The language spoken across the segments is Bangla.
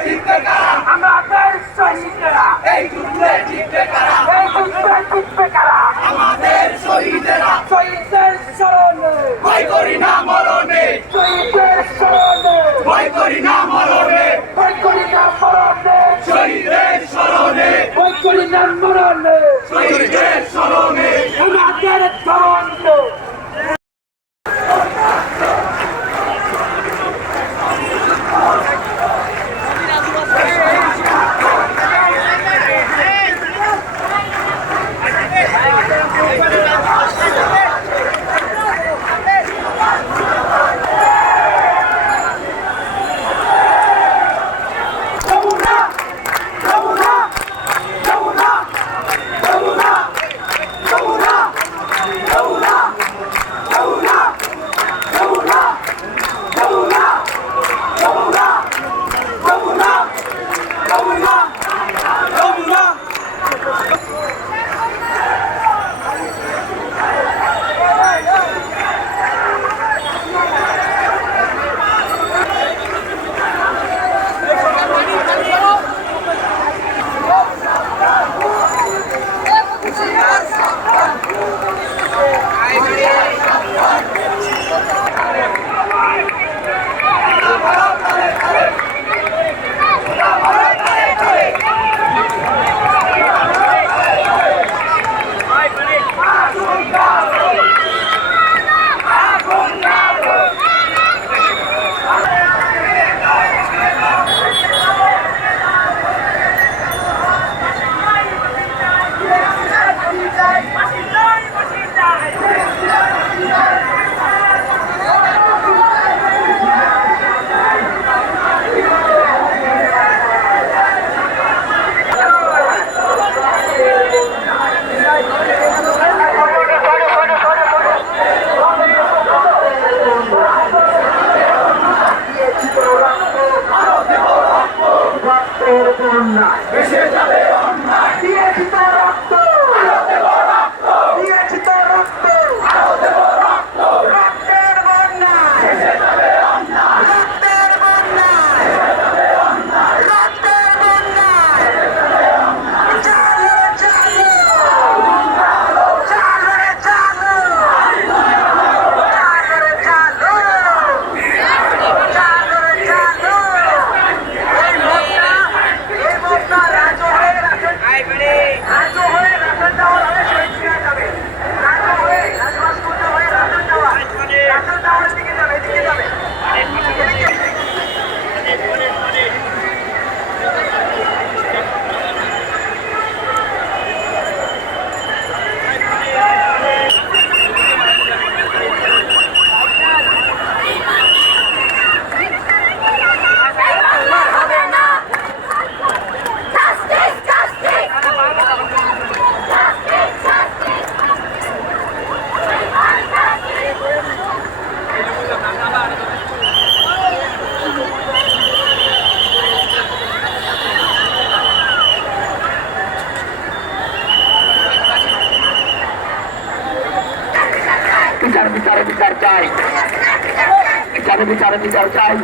Acredita, চাই। বিচারে বিচারে, বিচার চাই।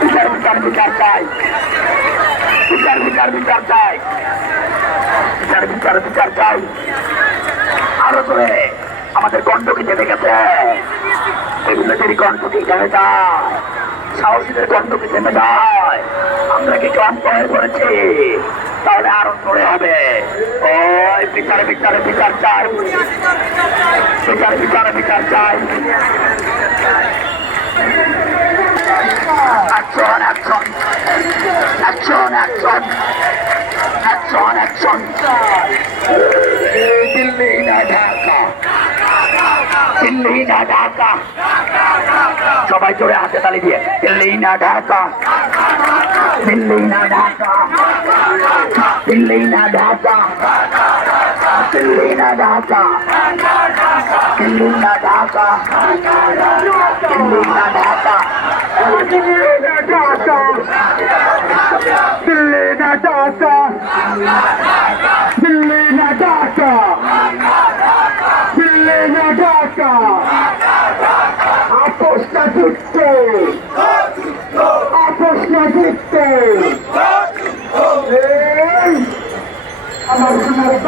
বিচার বিচার বিচার চাই। বিচার বিচার বিচার চাই। বিচার বিচার বিচার চাই। আরও করে আমাদের কণ্ঠকে জেনে গেছে? এগুলোদের কণ্ঠকে জেনে যায়? সাহসীদের কণ্ঠকে জেনে যায়? আমরা কি কম করে করেছি তাহলে আরও করে হবে। ওই বিচারে বিচারে, বিচার চাই। বিচার বিচারে বিচার চাই action action action action action action Delhi না ঢাকা দিল্লি না ঢাকা সবাই জোরে হাতে তালি দিয়ে। দিল্লি না ঢাকা দিল্লি না ঢাকা দিল্লি না Dhaka Kiluna Dhaka Kiluna Dhaka Kiluna Dhaka Kiluna Dhaka Kiluna Dhaka Kiluna Dhaka Kiluna Dhaka Aposta Dutte Aposta Dutte